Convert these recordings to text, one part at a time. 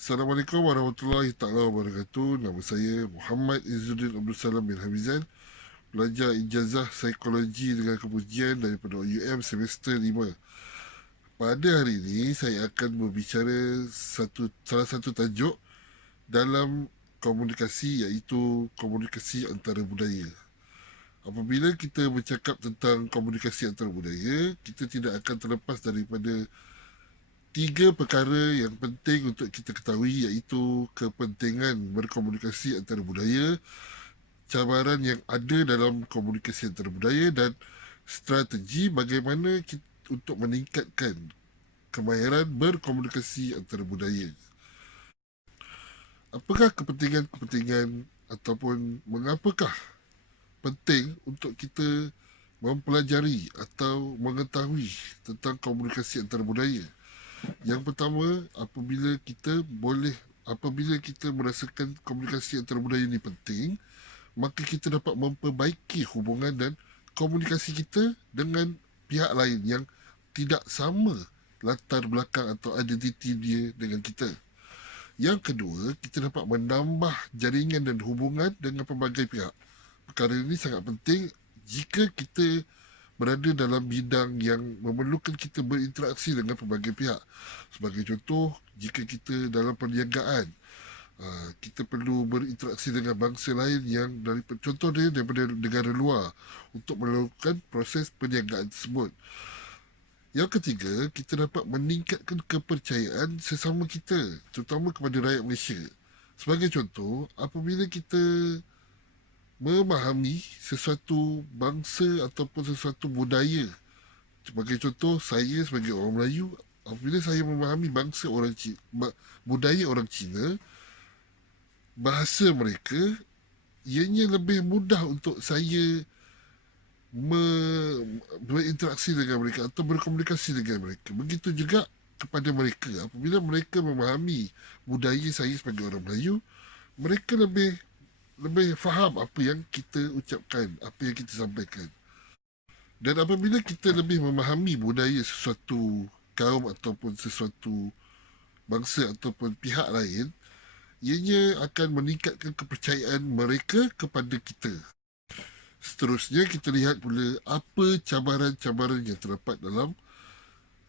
Assalamualaikum warahmatullahi taala wabarakatuh. Nama saya Muhammad Izzuddin Abdul Salam bin Hamizan, pelajar ijazah psikologi dengan kepujian daripada UM semester 5. Pada hari ini saya akan berbicara salah satu tajuk dalam komunikasi, iaitu komunikasi antara budaya. Apabila kita bercakap tentang komunikasi antara budaya, kita tidak akan terlepas daripada tiga perkara yang penting untuk kita ketahui, iaitu kepentingan berkomunikasi antara budaya, cabaran yang ada dalam komunikasi antara budaya, dan strategi bagaimana kita untuk meningkatkan kemahiran berkomunikasi antara budaya. Apakah kepentingan-kepentingan ataupun mengapakah penting untuk kita mempelajari atau mengetahui tentang komunikasi antara budaya? Yang pertama, apabila kita merasakan komunikasi antara budaya ini penting, maka kita dapat memperbaiki hubungan dan komunikasi kita dengan pihak lain yang tidak sama latar belakang atau identiti dia dengan kita. Yang kedua, kita dapat menambah jaringan dan hubungan dengan pelbagai pihak. Perkara ini sangat penting jika kita berada dalam bidang yang memerlukan kita berinteraksi dengan pelbagai pihak. Sebagai contoh, jika kita dalam perniagaan, kita perlu berinteraksi dengan bangsa lain yang contoh dia daripada negara luar untuk melakukan proses perniagaan tersebut. Yang ketiga, kita dapat meningkatkan kepercayaan sesama kita, terutama kepada rakyat Malaysia. Sebagai contoh, apabila kita memahami sesuatu bangsa ataupun sesuatu budaya. Sebagai contoh, saya sebagai orang Melayu, apabila saya memahami budaya orang Cina, bahasa mereka, ianya lebih mudah untuk saya berinteraksi dengan mereka atau berkomunikasi dengan mereka. Begitu juga kepada mereka. Apabila mereka memahami budaya saya sebagai orang Melayu, mereka lebih faham apa yang kita ucapkan, apa yang kita sampaikan. Dan apabila kita lebih memahami budaya sesuatu kaum ataupun sesuatu bangsa ataupun pihak lain, ianya akan meningkatkan kepercayaan mereka kepada kita. Seterusnya, kita lihat pula apa cabaran-cabaran yang terdapat dalam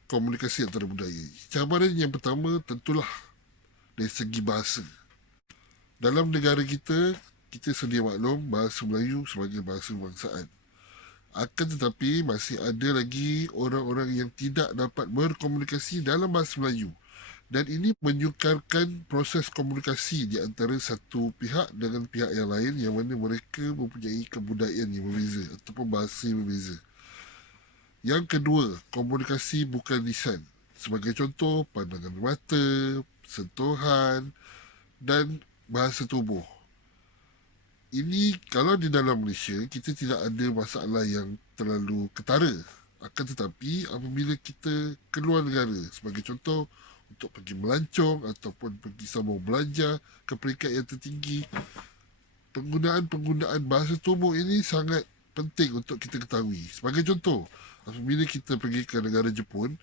komunikasi antara budaya. Cabaran yang pertama tentulah dari segi bahasa. Dalam negara kita, kita sedia maklum bahasa Melayu sebagai bahasa kebangsaan. Akan tetapi masih ada lagi orang-orang yang tidak dapat berkomunikasi dalam bahasa Melayu. Dan ini menyukarkan proses komunikasi di antara satu pihak dengan pihak yang lain yang mana mereka mempunyai kebudayaan yang berbeza ataupun bahasa yang berbeza. Yang kedua, komunikasi bukan lisan. Sebagai contoh, pandangan mata, sentuhan dan bahasa tubuh. Ini kalau di dalam Malaysia, kita tidak ada masalah yang terlalu ketara. Akan tetapi apabila kita keluar negara, sebagai contoh untuk pergi melancong ataupun pergi sambung belajar ke peringkat yang tertinggi, penggunaan bahasa tubuh ini sangat penting untuk kita ketahui. Sebagai contoh, apabila kita pergi ke negara Jepun,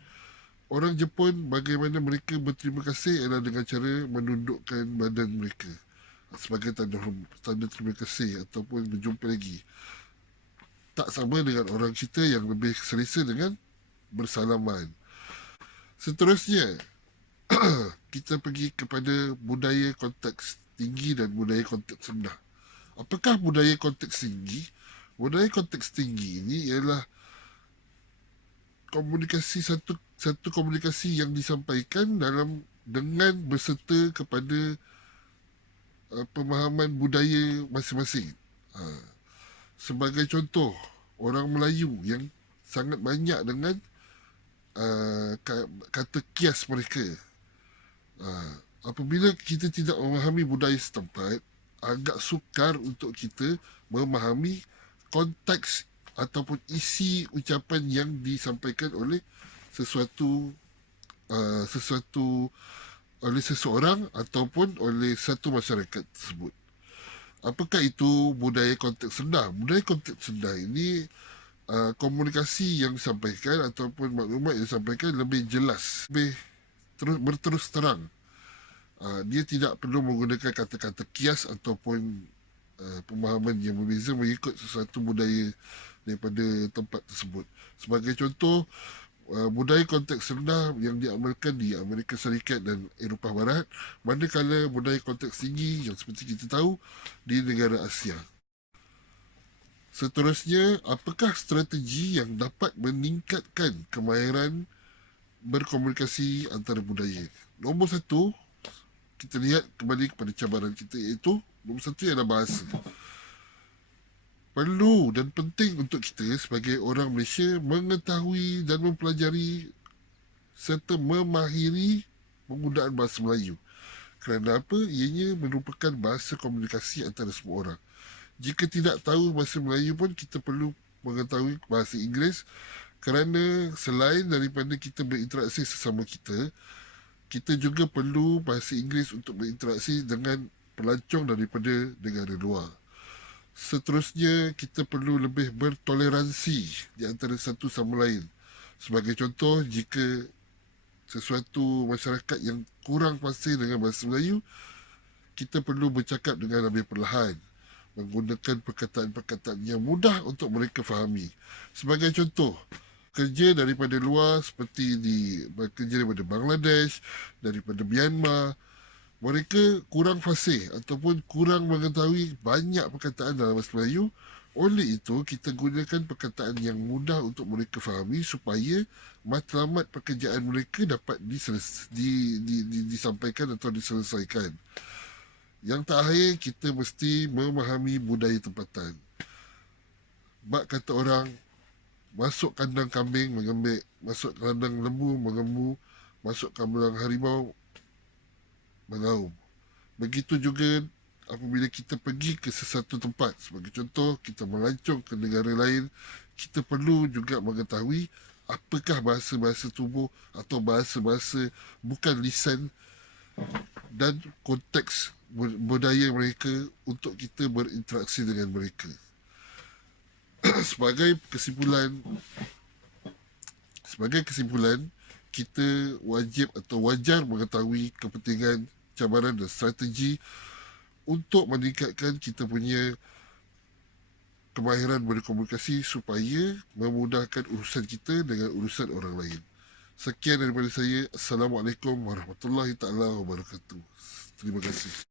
orang Jepun bagaimana mereka berterima kasih adalah dengan cara menundukkan badan mereka sebagai tanda terima kasih ataupun berjumpa lagi. Tak sama dengan orang kita yang lebih selesa dengan bersalaman. Seterusnya, kita pergi kepada budaya konteks tinggi dan budaya konteks rendah. Apakah budaya konteks tinggi? Budaya konteks tinggi ini ialah satu komunikasi yang disampaikan dengan berserta kepada pemahaman budaya masing-masing. Uh, Sebagai contoh, orang Melayu yang sangat banyak dengan kata kias mereka. Apabila kita tidak memahami budaya setempat, agak sukar untuk kita memahami konteks ataupun isi ucapan yang disampaikan oleh sesuatu sesuatu oleh seseorang ataupun oleh satu masyarakat tersebut. Apakah itu budaya konteks rendah? Budaya konteks rendah ini komunikasi yang disampaikan ataupun maklumat yang disampaikan lebih jelas, lebih berterus terang. Dia tidak perlu menggunakan kata-kata kias ataupun pemahaman yang berbeza mengikut sesuatu budaya daripada tempat tersebut. Sebagai contoh, budaya konteks rendah yang diamalkan di Amerika Syarikat dan Eropah Barat, manakala budaya konteks tinggi yang seperti kita tahu di negara Asia. Seterusnya, apakah strategi yang dapat meningkatkan kemahiran berkomunikasi antara budaya? Nombor satu, kita lihat kembali kepada cabaran kita, iaitu nombor satu ialah bahasa. Perlu dan penting untuk kita sebagai orang Malaysia mengetahui dan mempelajari serta memahiri penggunaan bahasa Melayu. Kerana apa? Ianya merupakan bahasa komunikasi antara semua orang. Jika tidak tahu bahasa Melayu pun, kita perlu mengetahui bahasa Inggeris, kerana selain daripada kita berinteraksi sesama kita, kita juga perlu bahasa Inggeris untuk berinteraksi dengan pelancong daripada negara luar. Seterusnya, kita perlu lebih bertoleransi di antara satu sama lain. Sebagai contoh, jika sesuatu masyarakat yang kurang fasih dengan bahasa Melayu, kita perlu bercakap dengan lebih perlahan, menggunakan perkataan-perkataan yang mudah untuk mereka fahami. Sebagai contoh, kerja daripada luar seperti bekerja daripada Bangladesh, daripada Myanmar, mereka kurang fasih ataupun kurang mengetahui banyak perkataan dalam bahasa Melayu. Oleh itu, kita gunakan perkataan yang mudah untuk mereka fahami supaya matlamat pekerjaan mereka dapat disampaikan atau diselesaikan. Yang terakhir, kita mesti memahami budaya tempatan. Bak kata orang, masuk kandang kambing mengembik, masuk kandang lembu mengembu, masuk kandang harimau mengaum. Begitu juga apabila kita pergi ke sesuatu tempat. Sebagai contoh, kita melancong ke negara lain, kita perlu juga mengetahui apakah bahasa-bahasa tubuh atau bahasa-bahasa bukan lisan dan konteks budaya mereka untuk kita berinteraksi dengan mereka. Sebagai kesimpulan, kita wajib atau wajar mengetahui kepentingan, cabaran dan strategi untuk meningkatkan kita punya kemahiran berkomunikasi supaya memudahkan urusan kita dengan urusan orang lain. Sekian daripada saya. Assalamualaikum warahmatullahi taala wabarakatuh. Terima kasih.